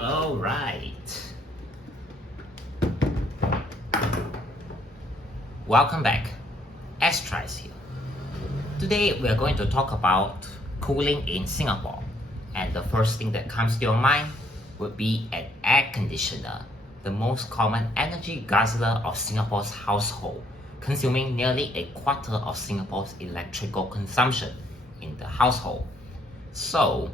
All right. Welcome back. Astrice here. Today we are going to talk about cooling in Singapore. And the first thing that comes to your mind would be an air conditioner, the most common energy guzzler of Singapore's household, consuming nearly a quarter of Singapore's electrical consumption in the household. So,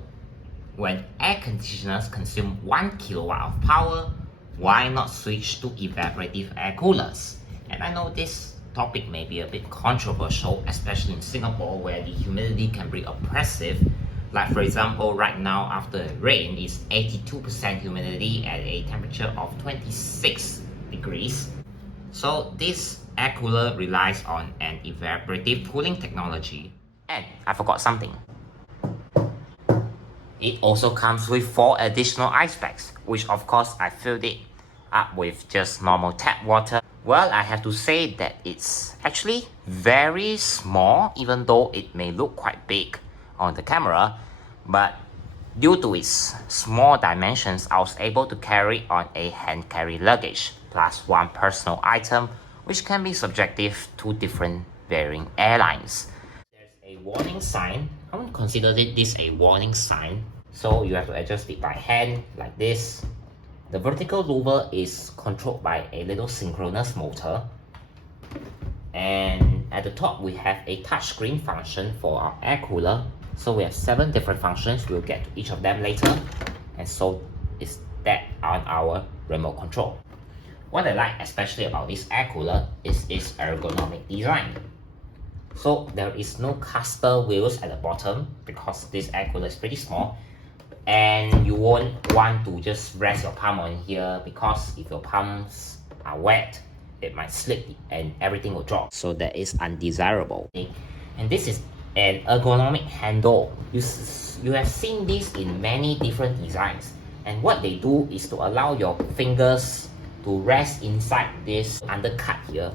when air conditioners consume 1 kilowatt of power, why not switch to evaporative air coolers? And I know this topic may be a bit controversial, especially in Singapore where the humidity can be oppressive. Like for example, right now after the rain, it's 82% humidity at a temperature of 26 degrees. So this air cooler relies on an evaporative cooling technology. And I forgot something. It also comes with 4 additional ice packs, which of course I filled it up with just normal tap water. Well, I have to say that it's actually very small, even though it may look quite big on the camera, but due to its small dimensions, I was able to carry on a hand carry luggage, plus 1 personal item, which can be subjective to different varying airlines. There's a warning sign. I won't consider this a warning sign. So you have to adjust it by hand like this. The vertical louver is controlled by a little synchronous motor. And at the top we have a touchscreen function for our air cooler. So we have 7 different functions. We'll get to each of them later. And so is that on our remote control. What I like especially about this air cooler is its ergonomic design. So there is no caster wheels at the bottom because this air cooler is pretty small, and you won't want to just rest your palm on here because if your palms are wet, it might slip and everything will drop. So that is undesirable. And this is an ergonomic handle. You have seen this in many different designs, and what they do is to allow your fingers to rest inside this undercut here,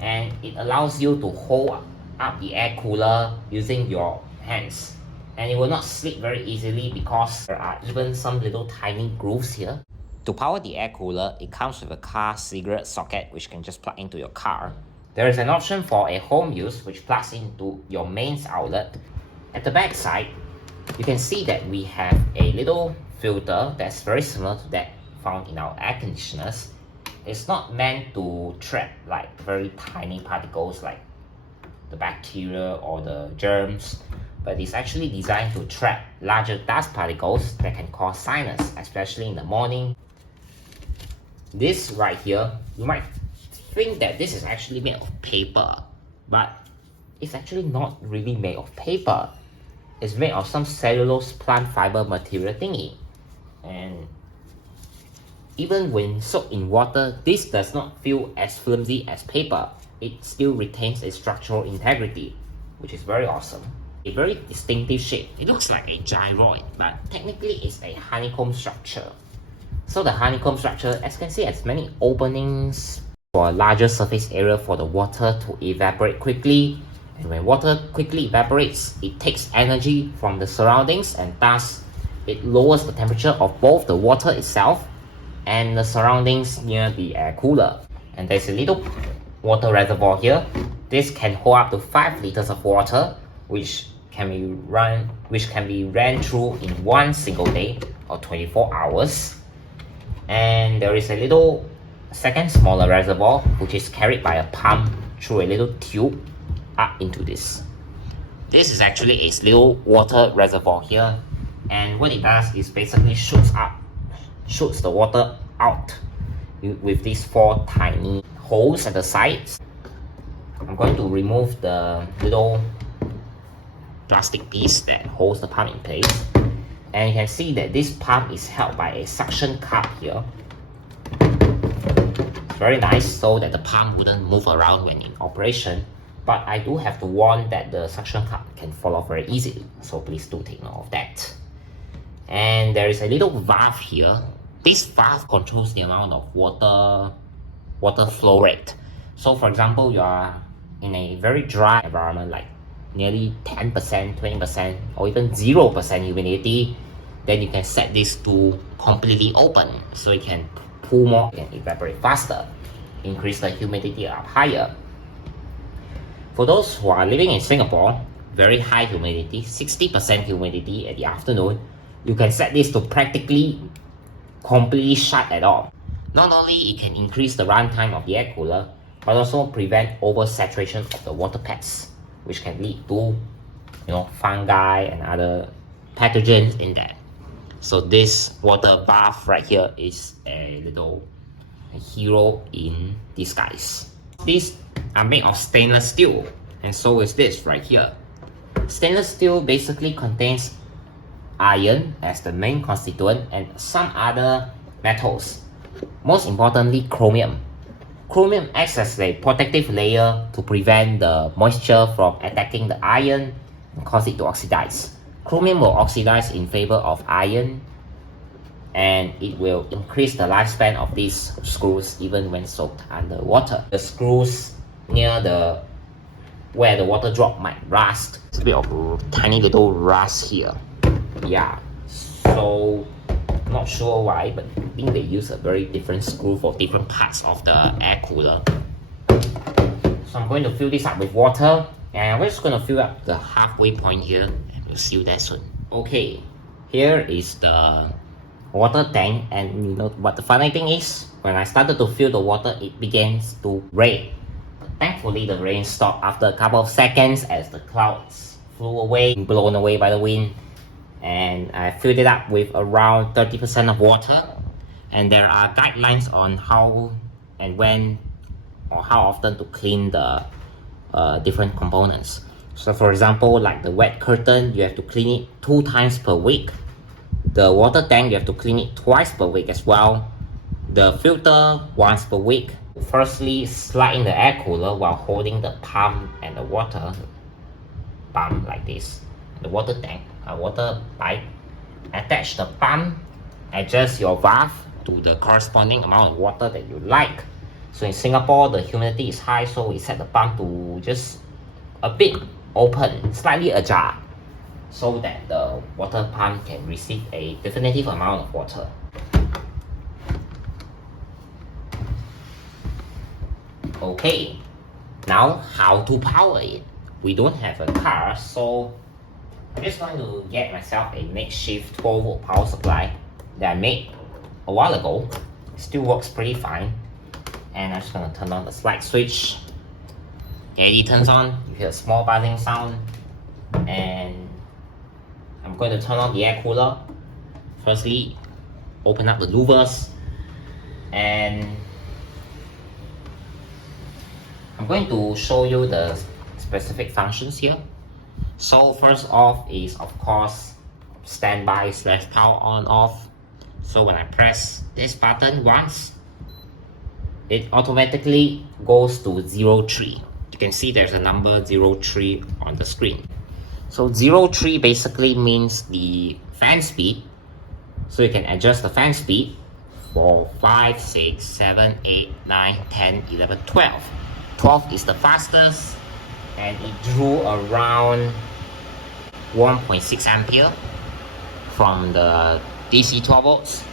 and it allows you to hold up the air cooler using your hands, and it will not slip very easily because there are even some little tiny grooves here. To power the air cooler, it comes with a car cigarette socket which can just plug into your car. There is an option for a home use which plugs into your mains outlet. At the back side, you can see that we have a little filter that's very similar to that found in our air conditioners. It's not meant to trap like very tiny particles like the bacteria or the germs, but it's actually designed to trap larger dust particles that can cause sinus, especially in the morning. This right here, you might think that this is actually made of paper, but it's actually not really made of paper. It's made of some cellulose plant fiber material thingy, and even when soaked in water, this does not feel as flimsy as paper. It still retains its structural integrity, which is very awesome. A very distinctive shape. It looks like a gyroid, but technically it's a honeycomb structure. So the honeycomb structure, as you can see, has many openings for a larger surface area for the water to evaporate quickly. And when water quickly evaporates, it takes energy from the surroundings, and thus it lowers the temperature of both the water itself and the surroundings near the air cooler. And there's a little water reservoir here. This can hold up to 5 liters of water, which can be ran through in one single day or 24 hours. And there is a little second smaller reservoir which is carried by a pump through a little tube up into this. This is actually a little water reservoir here, and what it does is basically shoots the water out with these 4 tiny holes at the sides. I'm going to remove the little plastic piece that holds the pump in place, and you can see that this pump is held by a suction cup here. It's very nice so that the pump wouldn't move around when in operation, but I do have to warn that the suction cup can fall off very easily, so please do take note of that. And there is a little valve here. This valve controls the amount of water flow rate. So for example, you are in a very dry environment like nearly 10%, 20%, or even 0% humidity, then you can set this to completely open, so you can pull more and evaporate faster, increase the humidity up higher. For those who are living in Singapore, very high humidity, 60% humidity at the afternoon, you can set this to practically completely shut at all. Not only it can increase the runtime of the air cooler, but also prevent oversaturation of the water pads, which can lead to fungi and other pathogens in there. So this water bath right here is a little hero in disguise. These are made of stainless steel, and so is this right here. Stainless steel basically contains iron as the main constituent and some other metals. Most importantly, chromium. Chromium acts as a protective layer to prevent the moisture from attacking the iron and cause it to oxidize. Chromium will oxidize in favor of iron, and it will increase the lifespan of these screws even when soaked under water. The screws near where the water drop might rust. It's a bit of a tiny little rust here. Yeah, so not sure why, but I think they use a very different screw for different parts of the air cooler. So I'm going to fill this up with water, and we're just going to fill up the halfway point here, and we'll see you there soon. Okay, here is the water tank, and you know what the funny thing is? When I started to fill the water, it begins to rain. Thankfully, the rain stopped after a couple of seconds as the clouds flew away, blown away by the wind. And I filled it up with around 30% of water. And there are guidelines on how and when or how often to clean the different components. So for example, like the wet curtain, you have to clean it 2 times per week. The water tank, you have to clean it twice per week as well. The filter, once per week. Firstly, slide in the air cooler while holding the pump and the water pump like this. The water tank, a water pipe. Attach the pump, adjust your valve to the corresponding amount of water that you like. So in Singapore, the humidity is high, so we set the pump to just a bit open, slightly ajar, so that the water pump can receive a definitive amount of water. Okay, now how to power it? We don't have a car, so I'm just going to get myself a makeshift 12 volt power supply that I made a while ago. It still works pretty fine. And I'm just going to turn on the slide switch. LED turns on, you hear a small buzzing sound. And I'm going to turn on the air cooler. Firstly, open up the louvers. And I'm going to show you the specific functions here. So first off is of course standby / power on off. So when I press this button once, it automatically goes to 03. You can see there's a number 03 on the screen. So 03 basically means the fan speed. So you can adjust the fan speed for 5, 6, 7, 8, 9, 10, 11, 12. 12 is the fastest, and it drew around 1.6 ampere from the DC 12 volts.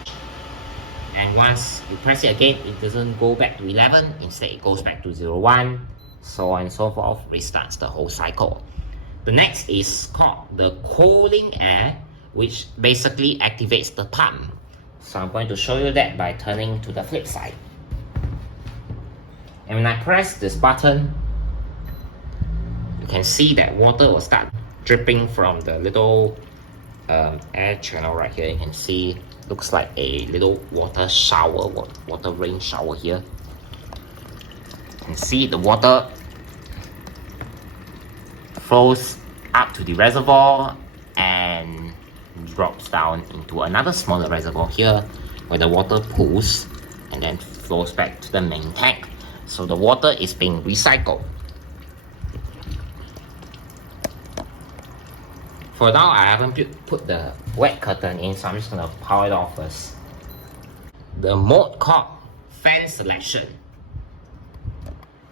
And once you press it again, it doesn't go back to 11, instead it goes back to 01, so on and so forth, restarts the whole cycle. The next is called the cooling air, which basically activates the pump. So I'm going to show you that by turning to the flip side. And when I press this button, you can see that water will start dripping from the little air channel right here. You can see, looks like a little water shower, water rain shower here. You can see the water flows up to the reservoir and drops down into another smaller reservoir here, where the water pools and then flows back to the main tank. So the water is being recycled. For now, I haven't put the wet curtain in, so I'm just going to power it off first. The mode called fan selection.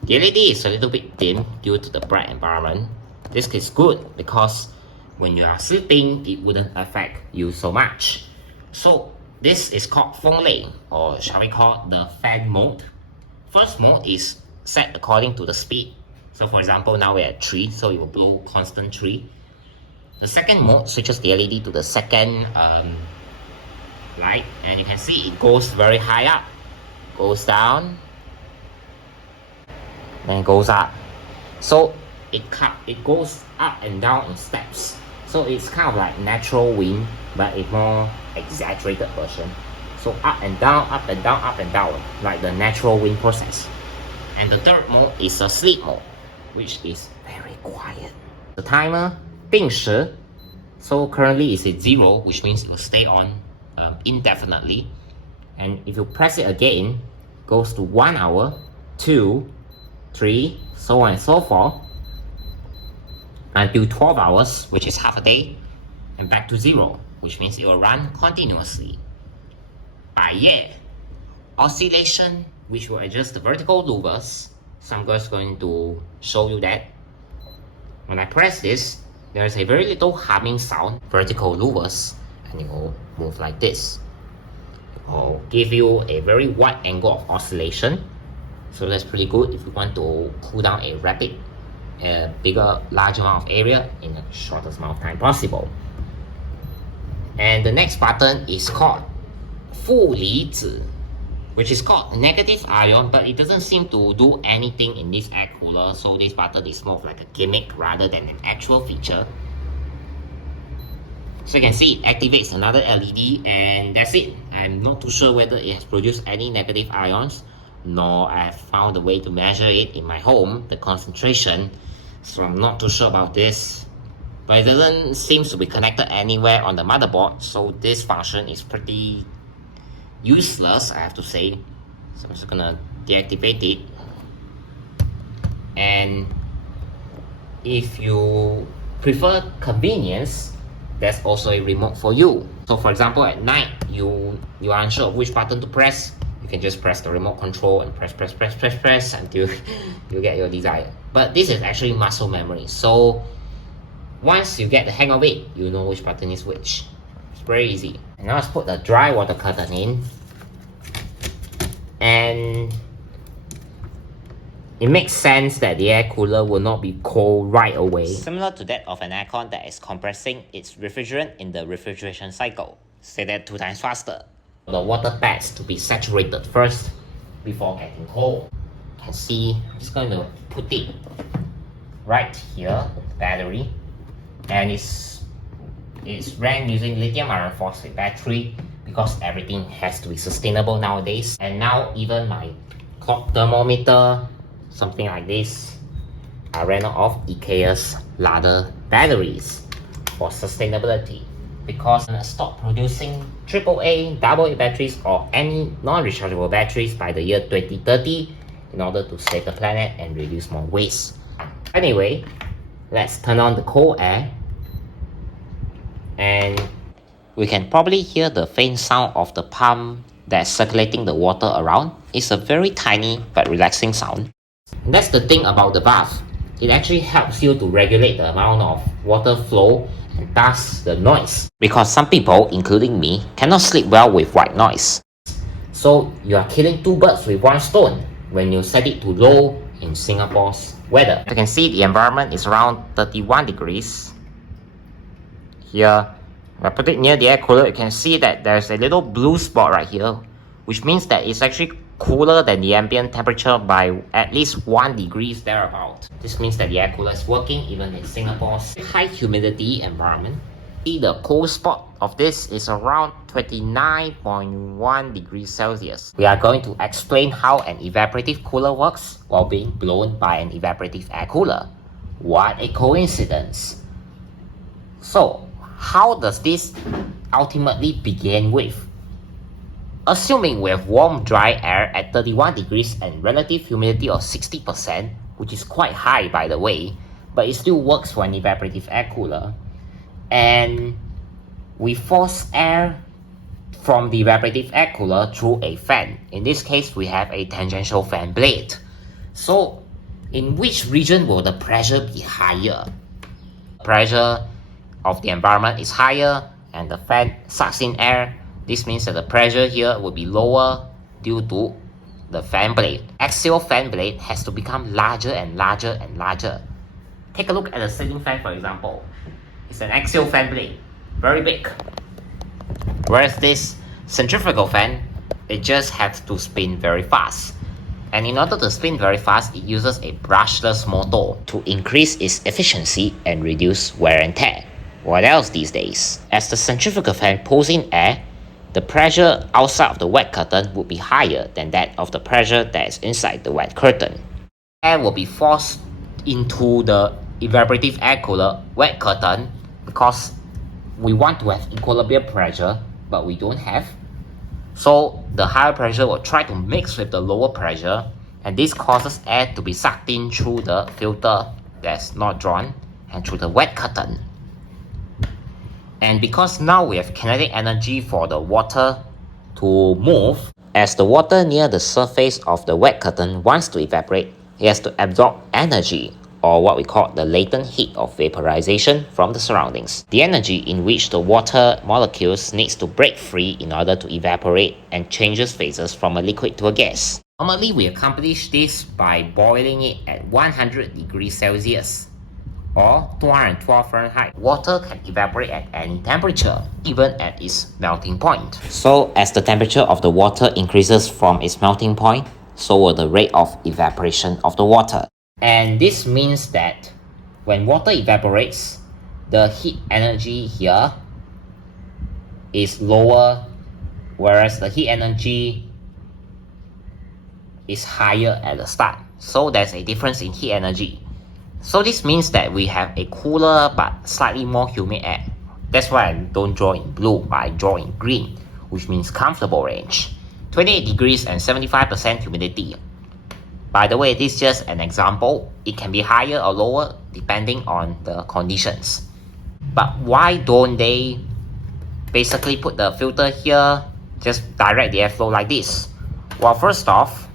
The LED is a little bit dim due to the bright environment. This is good because when you are sleeping, it wouldn't affect you so much. So this is called 风类, or shall we call the fan mode. First mode is set according to the speed. So for example, now we're at 3, so it will blow constant 3. The second mode switches the LED to the second light, and you can see it goes very high up, goes down, then goes up. So it goes up and down in steps. So it's kind of like natural wind, but a more exaggerated version. So up and down, up and down, up and down, like the natural wind process. And the third mode is a sleep mode, which is very quiet. The timer, 定时, so currently it's at 0, which means it will stay on indefinitely. And if you press it again, it goes to 1 hour, 2, 3, so on and so forth, until 12 hours, which is half a day, and back to 0, which means it will run continuously. 百叶, oscillation, which will adjust the vertical louvers. Some girls going to show you that. When I press this, there's a very little humming sound, vertical louvers, and it will move like this. It will give you a very wide angle of oscillation. So that's pretty good if you want to cool down a large amount of area in the shortest amount of time possible. And the next button is called 负离子, which is called negative ion, but it doesn't seem to do anything in this air cooler, so this button is more of like a gimmick rather than an actual feature. So you can see it activates another LED, and that's it. I'm not too sure whether it has produced any negative ions, nor I have found a way to measure it in my home, the concentration, so I'm not too sure about this. But it doesn't seem to be connected anywhere on the motherboard, so this function is pretty useless, I have to say. So I'm just gonna deactivate it. And if you prefer convenience, there's also a remote for you. So for example, at night you are unsure of which button to press, you can just press the remote control and press until you get your desire. But this is actually muscle memory, so once you get the hang of it, you know which button is which. It's very easy. And now let's put the dry water curtain in. And it makes sense that the air cooler will not be cold right away. Similar to that of an aircon that is compressing its refrigerant in the refrigeration cycle. Say that 2 times faster. The water pads to be saturated first before getting cold. You can see, I'm just going to put it right here, the battery. And it's ran using lithium iron phosphate battery because everything has to be sustainable nowadays. And now even my clock thermometer, something like this, I ran out of IKEA's ladder batteries for sustainability, because I stopped producing AAA, AA batteries or any non-rechargeable batteries by the year 2030 in order to save the planet and reduce more waste. Anyway, let's turn on the cold air, and we can probably hear the faint sound of the pump that's circulating the water around. It's a very tiny but relaxing sound. And that's the thing about the bath. It actually helps you to regulate the amount of water flow and thus the noise. Because some people, including me, cannot sleep well with white noise. So you are killing 2 birds with 1 stone when you set it to low in Singapore's weather. You can see the environment is around 31 degrees. Here, if I put it near the air cooler, you can see that there's a little blue spot right here, which means that it's actually cooler than the ambient temperature by at least 1 degree thereabout. This means that the air cooler is working even in Singapore's high humidity environment. See, the cold spot of this is around 29.1 degrees Celsius. We are going to explain how an evaporative cooler works while being blown by an evaporative air cooler. What a coincidence! So, how does this ultimately begin with? Assuming we have warm, dry air at 31 degrees and relative humidity of 60%, which is quite high by the way, but it still works for an evaporative air cooler, and we force air from the evaporative air cooler through a fan. In this case, we have a tangential fan blade. So, in which region will the pressure be higher? Pressure of the environment is higher and the fan sucks in air, this means that the pressure here will be lower due to the fan blade. Axial fan blade has to become larger and larger and larger. Take a look at the ceiling fan, for example. It's an axial fan blade, very big. Whereas this centrifugal fan, it just has to spin very fast. And in order to spin very fast, it uses a brushless motor to increase its efficiency and reduce wear and tear. What else these days? As the centrifugal fan pulls in air, the pressure outside of the wet curtain would be higher than that of the pressure that is inside the wet curtain. Air will be forced into the evaporative air cooler wet curtain because we want to have equilibrium pressure, but we don't have. So the higher pressure will try to mix with the lower pressure, and this causes air to be sucked in through the filter that's not drawn and through the wet curtain. And because now we have kinetic energy for the water to move, as the water near the surface of the wet curtain wants to evaporate, it has to absorb energy, or what we call the latent heat of vaporization from the surroundings. The energy in which the water molecules needs to break free in order to evaporate and changes phases from a liquid to a gas. Normally we accomplish this by boiling it at 100 degrees Celsius or 212 Fahrenheit. Water can evaporate at any temperature, even at its melting point. So as the temperature of the water increases from its melting point, so will the rate of evaporation of the water. And this means that when water evaporates, the heat energy here is lower, whereas the heat energy is higher at the start. So there's a difference in heat energy. So this means that we have a cooler but slightly more humid air. That's why I don't draw in blue, but I draw in green, which means comfortable range. 28 degrees and 75% humidity. By the way, this is just an example. It can be higher or lower depending on the conditions. But why don't they basically put the filter here, just direct the airflow like this? Well, first off,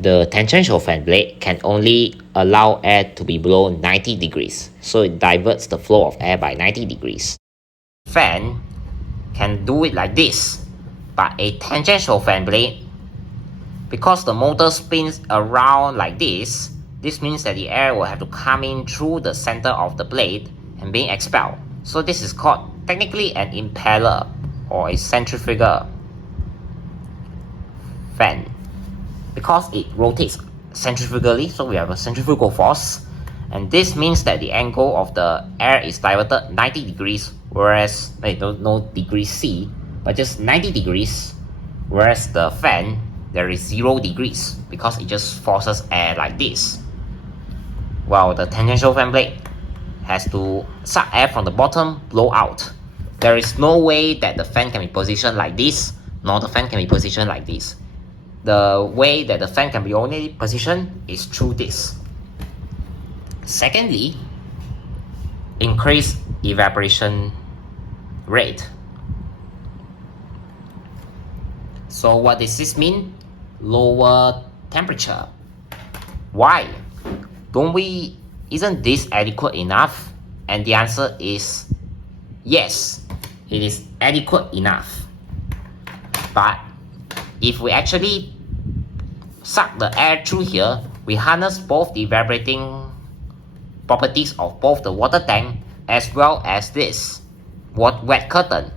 the tangential fan blade can only allow air to be below 90 degrees, so it diverts the flow of air by 90 degrees. Fan can do it like this, but a tangential fan blade, because the motor spins around like this means that the air will have to come in through the center of the blade and being expelled. So this is called technically an impeller or a centrifugal fan. Because it rotates centrifugally, so we have a centrifugal force, and this means that the angle of the air is diverted 90 degrees, whereas no degrees C, but just 90 degrees, whereas the fan, there is 0 degrees because it just forces air like this. While the tangential fan blade has to suck air from the bottom, blow out. There is no way that the fan can be positioned like this, nor the fan can be positioned like this. The way that the fan can be only positioned is through this. Secondly, increase evaporation rate. So what does this mean? Lower temperature. Why? Isn't this adequate enough? And the answer is yes, it is adequate enough. But if we actually suck the air through here, we harness both the evaporating properties of both the water tank as well as this wet curtain.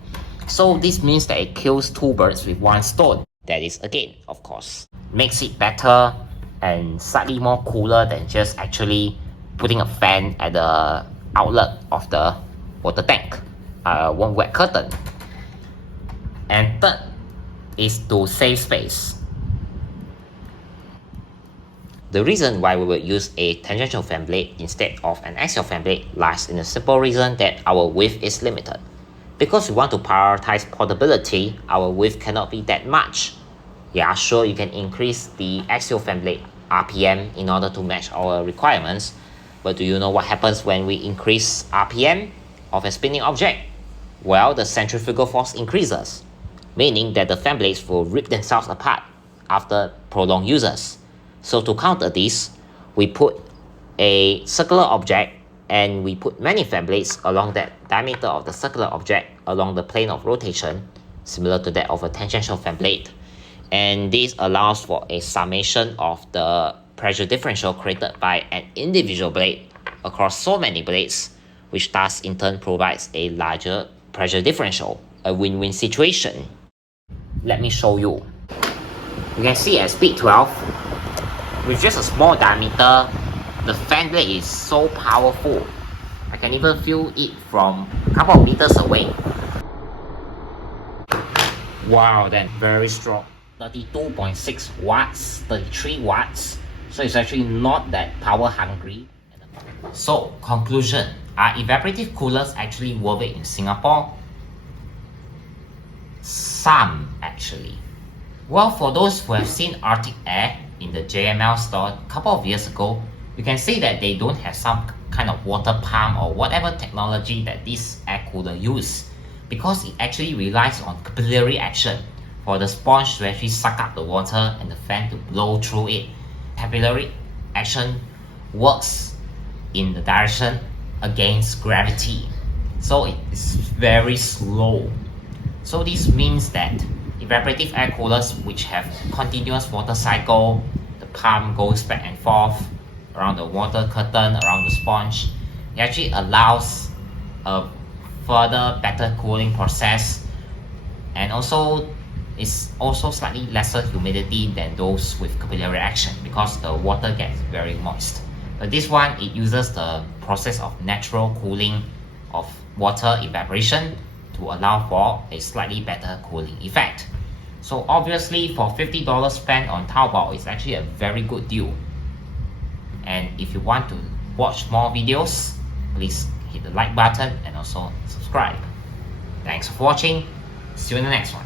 So this means that it kills two birds with one stone. That is, again, of course, makes it better and slightly more cooler than just actually putting a fan at the outlet of the water tank, one wet curtain. And third is to save space. The reason why we would use a tangential fan blade instead of an axial fan blade lies in the simple reason that our width is limited. Because we want to prioritize portability, our width cannot be that much. Yeah, sure, you can increase the axial fan blade RPM in order to match our requirements, but do you know what happens when we increase RPM of a spinning object? Well, the centrifugal force increases, meaning that the fan blades will rip themselves apart after prolonged uses. So to counter this, we put a circular object and we put many fan blades along that diameter of the circular object along the plane of rotation, similar to that of a tangential fan blade. And this allows for a summation of the pressure differential created by an individual blade across so many blades, which thus in turn provides a larger pressure differential, a win-win situation. Let me show you. You can see at speed 12, with just a small diameter, the fan blade is so powerful. I can even feel it from a couple of meters away. Wow, then very strong. 32.6 watts, 33 watts. So it's actually not that power hungry. So, conclusion. Are evaporative coolers actually worth it in Singapore? Some, actually. Well, for those who have seen Arctic Air in the JML store a couple of years ago, you can see that they don't have some kind of water pump or whatever technology that this air cooler uses, because it actually relies on capillary action for the sponge to actually suck up the water and the fan to blow through it. Capillary action works in the direction against gravity, so it is very slow. So this means that evaporative air coolers which have continuous water cycle, the pump goes back and forth around the water curtain, around the sponge, it actually allows a further better cooling process, and also it's also slightly lesser humidity than those with capillary action because the water gets very moist. But this one, it uses the process of natural cooling of water evaporation to allow for a slightly better cooling effect. So obviously for $50 spent on Taobao, it's actually a very good deal. And if you want to watch more videos, please hit the like button and also subscribe. Thanks for watching. See you in the next one.